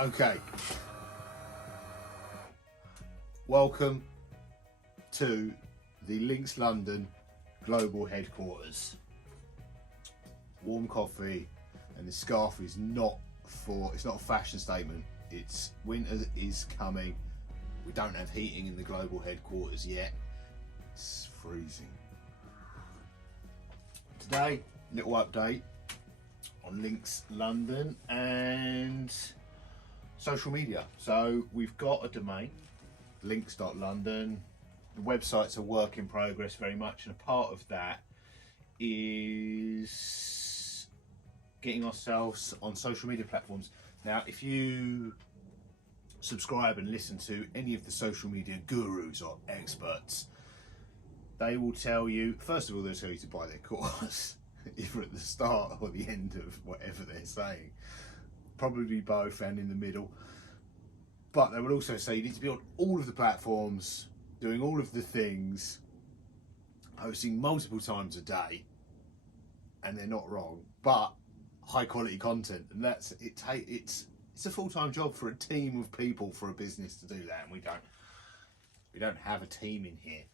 Okay. Welcome to the Links London global headquarters. Warm coffee, and the scarf is not it's not a fashion statement. It's winter is coming. We don't have heating in the global headquarters yet. It's freezing. Today, little update on Links London and social media. So we've got a domain, links.london. The website's a work in progress very much, and a part of that is getting ourselves on social media platforms. Now, if you subscribe and listen to any of the social media gurus or experts, they will tell you, first of all, they'll tell you to buy their course, either at the start or the end of whatever they're saying. Probably both and in the middle. But they will also say you need to be on all of the platforms, doing all of the things, posting multiple times a day, and they're not wrong, but high quality content. And that's it. It's a full-time job for a team of people, for a business to do that, and we don't have a team in here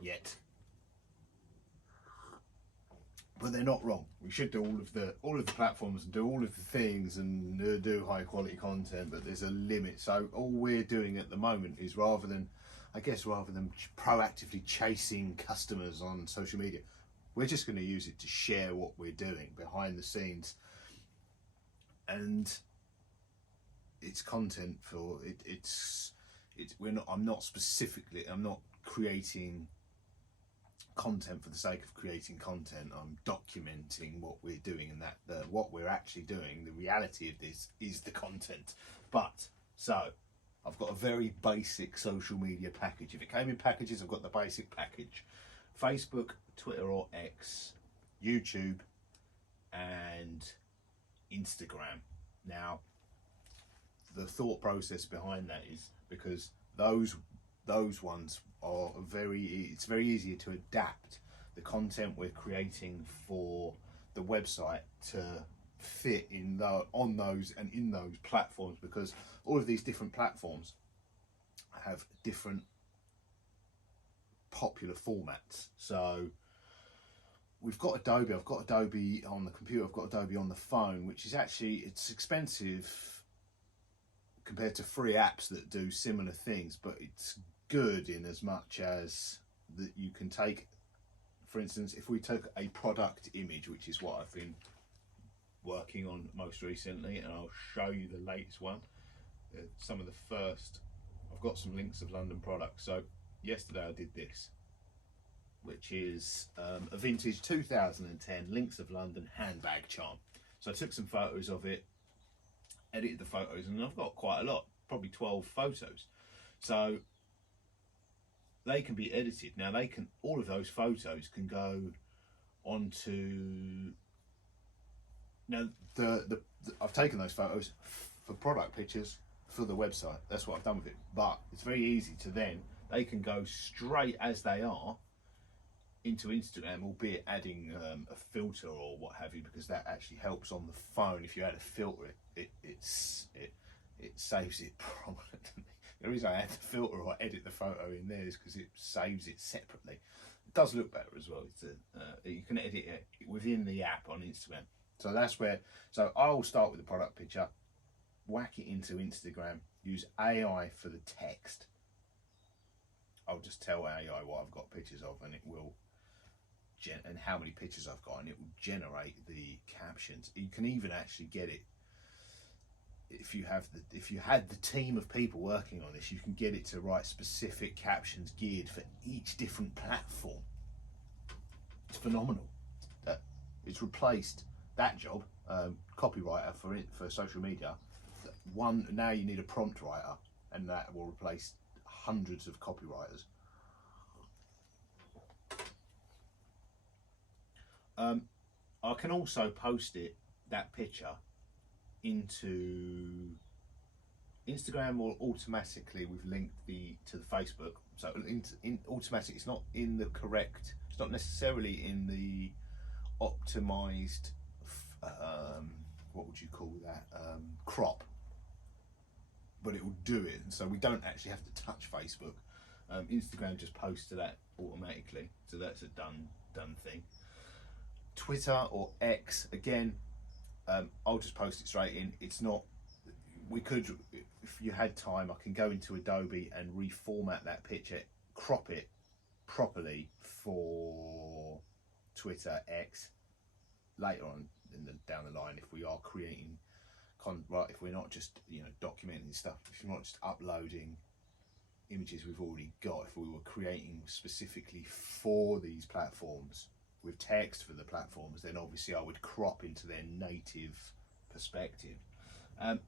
yet. But they're not wrong. We should do all of the platforms and do all of the things and do high quality content, but there's a limit. So all we're doing at the moment is rather than proactively chasing customers on social media, we're just going to use it to share what we're doing behind the scenes. And it's content for it. I'm not creating content for the sake of creating content. I'm documenting what we're doing, and that what we're actually doing, the reality of this is the content. But so I've got a very basic social media package. If it came in packages, I've got the basic package: Facebook, Twitter or X, YouTube and Instagram. Now, the thought process behind that is because those ones are it's very easy to adapt the content we're creating for the website to fit on those platforms, because all of these different platforms have different popular formats. So we've got Adobe. I've got Adobe on the computer. I've got Adobe on the phone, which is it's expensive compared to free apps that do similar things, but it's good in as much as that you can take, for instance, if we took a product image, which is what I've been working on most recently, and I'll show you the latest one. Some of the first, I've got some Links of London products. So yesterday I did this, which is a vintage 2010 Links of London handbag charm. So I took some photos of it, edited the photos, and I've got quite a lot, probably 12 photos. So they can be edited. Now all of those photos can go onto, now I've taken those photos for product pictures for the website. That's what I've done with it. But it's very easy to they can go straight as they are into Instagram, albeit adding a filter or what have you, because that actually helps on the phone. If you add a filter, it saves it prominently. The reason I add the filter or edit the photo in there is because it saves it separately. It does look better as well. You can edit it within the app on Instagram. So that's where. So I'll start with the product picture, whack it into Instagram, use AI for the text. I'll just tell AI what I've got pictures of, and it will and how many pictures I've got, and it will generate the captions. You can even actually get it, if you had the team of people working on this, you can get it to write specific captions geared for each different platform. It's phenomenal. It's replaced that job, copywriter for social media. Now you need a prompt writer, and that will replace hundreds of copywriters. I can also post that picture into Instagram, or automatically we've linked to the Facebook. So automatic, it's not in the correct, it's not necessarily in the optimized, what would you call that, crop. but it will do it. And so we don't actually have to touch Facebook. Instagram just posts to that automatically, so that's a done thing. Twitter or X, again, I'll just post it straight in. It's not, we could, if you had time, I can go into Adobe and reformat that picture, crop it properly for Twitter, X, later on down the line, if we are creating if we're not just, you know, documenting stuff, if you're not just uploading images we've already got, if we were creating specifically for these platforms with text for the platforms, then obviously I would crop into their native perspective.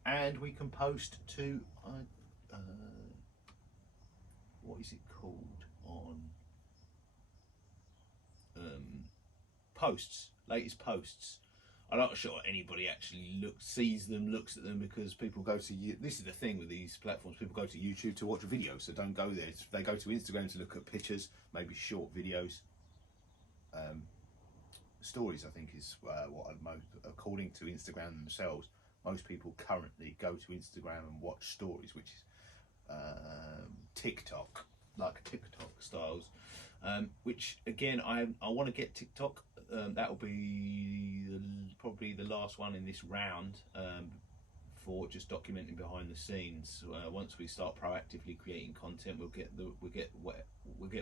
And we can post to what is it called on posts, latest posts. I'm not sure anybody actually looks at them, because people go to this is the thing with these platforms, people go to YouTube to watch videos, so don't go there. They go to Instagram to look at pictures, maybe short videos. Stories, I think, is what according to Instagram themselves, most people currently go to Instagram and watch stories, which is TikTok, like TikTok styles, which again I want to get TikTok. That will be probably the last one in this round, for just documenting behind the scenes. Once we start proactively creating content, we'll get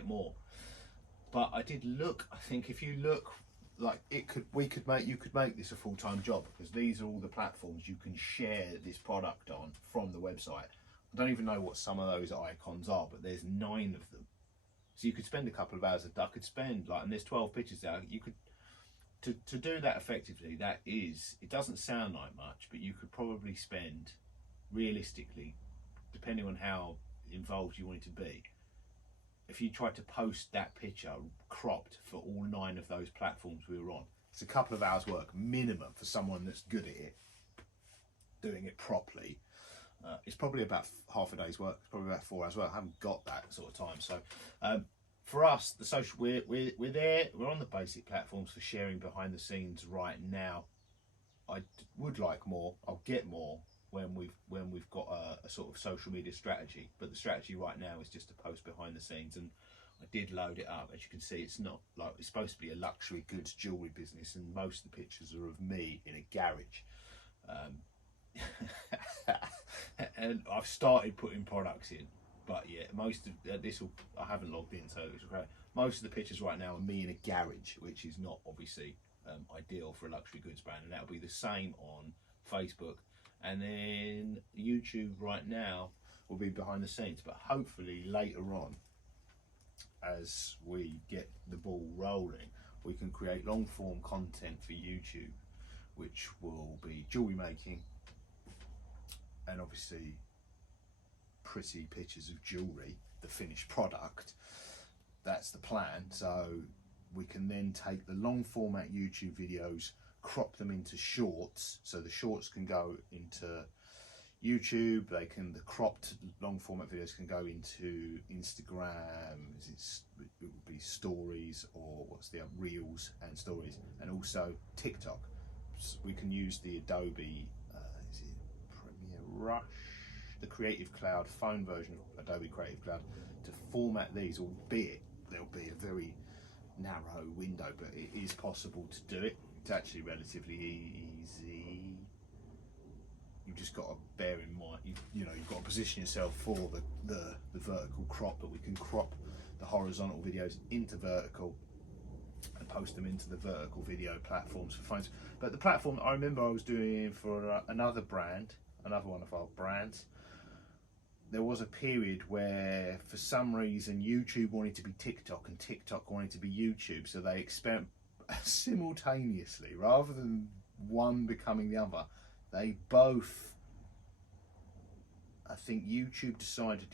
more. But I did look. I think if you look, like you could make this a full-time job, because these are all the platforms you can share this product on from the website. I don't even know what some of those icons are, but there's 9 of them. So you could spend a couple of hours a day. I could spend and there's 12 pictures there. You could. To do that effectively, it doesn't sound like much, but you could probably spend, realistically, depending on how involved you want it to be, if you tried to post that picture cropped for all 9 of those platforms we were on, it's a couple of hours work minimum for someone that's good at it, doing it properly. It's probably about half a day's work. It's probably about 4 hours work. I haven't got that sort of time, so for us, the social, we're there. We're on the basic platforms for sharing behind the scenes right now. I would like more. I'll get more when we've got a sort of social media strategy. But the strategy right now is just to post behind the scenes. And I did load it up. As you can see, it's not like, it's supposed to be a luxury goods jewellery business, and most of the pictures are of me in a garage. And I've started putting products in. But yeah, most of I haven't logged in, so it's great. Most of the pictures right now are me in a garage, which is not obviously ideal for a luxury goods brand, and that'll be the same on Facebook. And then YouTube right now will be behind the scenes, but hopefully later on, as we get the ball rolling, we can create long form content for YouTube, which will be jewellery making, and obviously pretty pictures of jewellery, the finished product. That's the plan. So we can then take the long format YouTube videos, crop them into shorts, so the shorts can go into YouTube, the cropped long format videos can go into Instagram, it would be stories, or reels and stories, and also TikTok. So we can use the Adobe Premiere Rush, the Creative Cloud phone version of Adobe Creative Cloud, to format these, albeit there'll be a very narrow window, but it is possible to do it. It's actually relatively easy. You've just got to bear in mind, you've got to position yourself for the vertical crop, but we can crop the horizontal videos into vertical and post them into the vertical video platforms for phones. But the platform I remember I was doing for another brand, another one of our brands, there was a period where for some reason YouTube wanted to be TikTok and TikTok wanted to be YouTube, so they experiment simultaneously rather than one becoming the other. They both, I think YouTube decided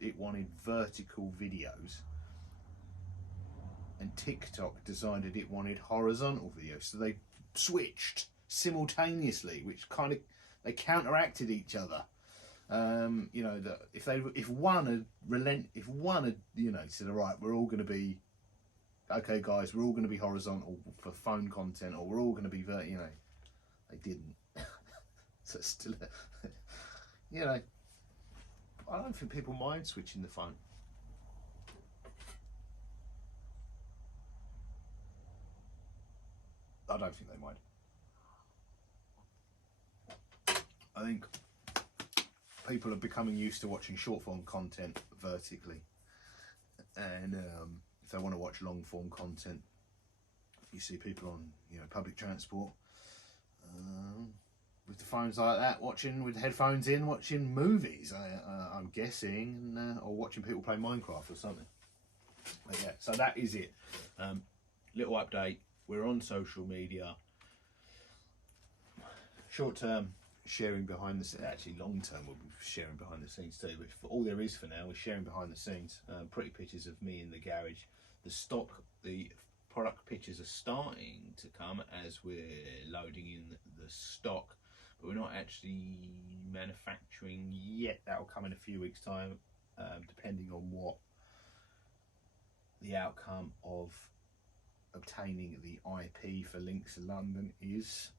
it wanted vertical videos, and TikTok decided it wanted horizontal videos, so they switched simultaneously, which kind of, they counteracted each other. If one had said, all right, we're all going to be, okay guys, we're all going to be horizontal for phone content, or we're all going to be they didn't. So it's still, I don't think people mind switching the phone. I don't think they mind. I think people are becoming used to watching short form content vertically, and if they want to watch long form content, you see people on public transport with the phones like that, watching with headphones in, watching movies. I'm guessing, or watching people play Minecraft or something. But yeah, so that is it. Little update. We're on social media. Short term, sharing behind the scenes. Actually, long term, we'll be sharing behind the scenes too. But for all there is for now, we're sharing behind the scenes. Pretty pictures of me in the garage. The product pictures are starting to come as we're loading in the stock, but we're not actually manufacturing yet. That'll come in a few weeks' time, depending on what the outcome of obtaining the IP for Links London is.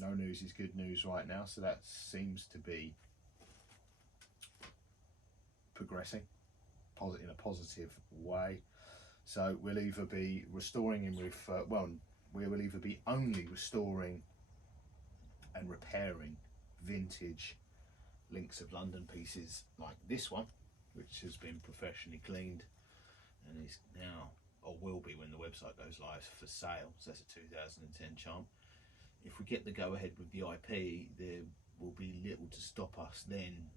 No news is good news right now, so that seems to be progressing in a positive way. So we'll either be restoring him with, we will either be only restoring and repairing vintage Links of London pieces like this one, which has been professionally cleaned and is now, or will be when the website goes live, for sale. So that's a 2010 charm. If we get the go ahead with the IP, there will be little to stop us then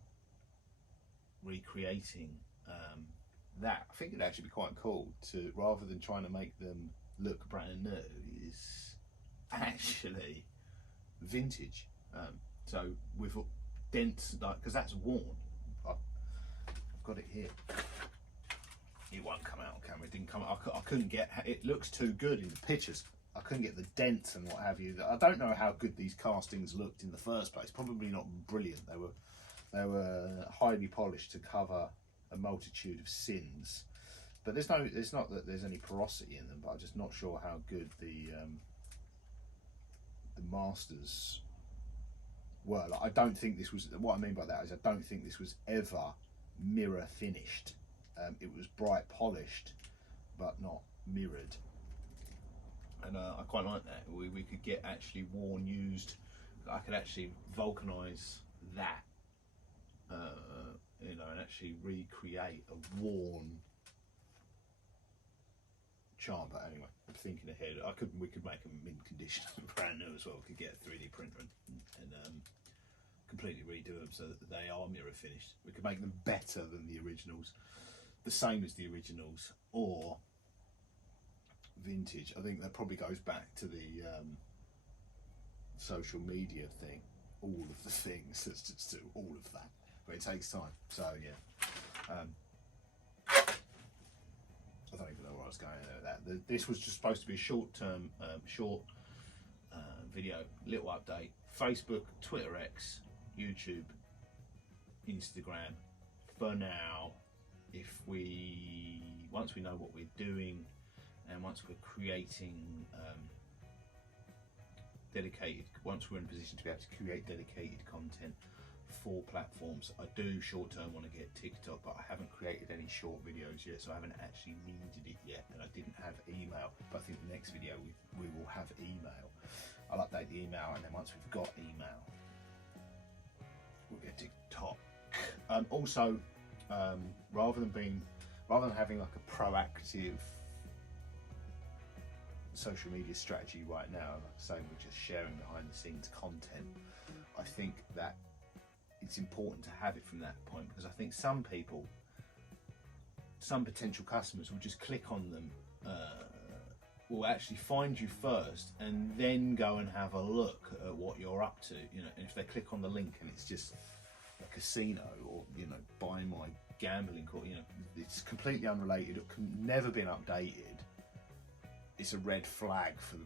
recreating that. I think it'd actually be quite cool to, rather than trying to make them look brand new, is actually vintage. So with dents, like, because that's worn. I've got it here. It won't come out on camera. It didn't come out. I couldn't get. It looks too good in the pictures. I couldn't get the dents and what have you. I don't know how good these castings looked in the first place. Probably not brilliant. They were highly polished to cover a multitude of sins. But it's not that there's any porosity in them. But I'm just not sure how good the masters were. Like, I don't think this was. What I mean by that is I don't think this was ever mirror finished. It was bright polished, but not mirrored. And I quite like that. We could get actually worn, used. I could actually vulcanise that, and actually recreate a worn charm. But anyway, I'm thinking ahead. We could make them mint condition brand new as well. We could get a 3D printer and completely redo them so that they are mirror finished. We could make them better than the originals, the same as the originals, or vintage. I think that probably goes back to the social media thing. All of the things, let's just do all of that, but it takes time. So yeah, I don't even know where I was going with that. This was just supposed to be a short video, little update. Facebook, Twitter X, YouTube, Instagram. For now, once we know what we're doing, and once we're creating once we're in a position to be able to create dedicated content for platforms, I do short term want to get TikTok, but I haven't created any short videos yet, so I haven't actually needed it yet, and I didn't have email. But I think the next video we will have email. I'll update the email, and then once we've got email, we'll get TikTok. Also, rather than having like a proactive social media strategy right now, like I say, we're just sharing behind the scenes content. I think that it's important to have it from that point, because I think some potential customers will just click on them, will actually find you first and then go and have a look at what you're up to. And if they click on the link and it's just a casino, or buy my gambling court, it's completely unrelated, it never been updated, it's a red flag for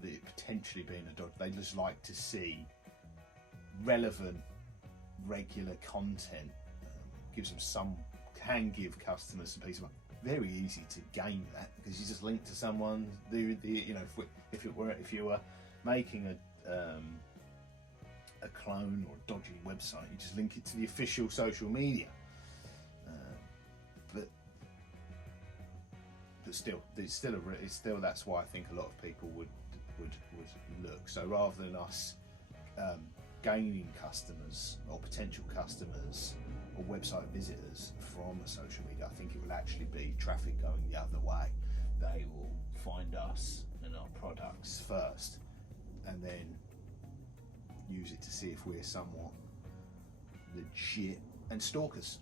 the potentially being a dodge. They just like to see relevant, regular content. Can give customers some peace of mind. Very easy to gain that, because you just link to someone. If you were making a a clone or a dodgy website. You just link it to the official social media. But still, it's still that's why I think a lot of people would look. So rather than us gaining customers or potential customers or website visitors from a social media, I think it will actually be traffic going the other way. They will find us and our products first, and then use it to see if we're somewhat legit and stalkers.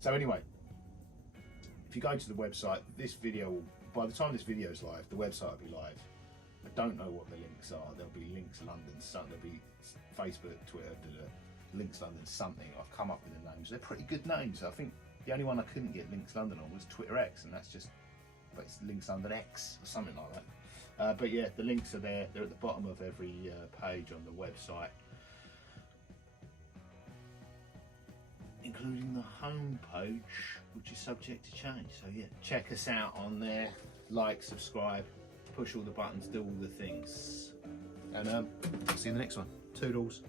So anyway, if you go to the website, this video, by the time this video is live, the website will be live. I don't know what the links are. There'll be Links London, there'll be Facebook, Twitter, Links London something. I've come up with the names. They're pretty good names. I think the only one I couldn't get Links London on was Twitter X, and that's just, but it's Links London X or something like that. But yeah, the links are there. They're at the bottom of every page on the website, including the home page, which is subject to change. So yeah, check us out on there. Like, subscribe, push all the buttons, do all the things. And I'll see you in the next one. Toodles.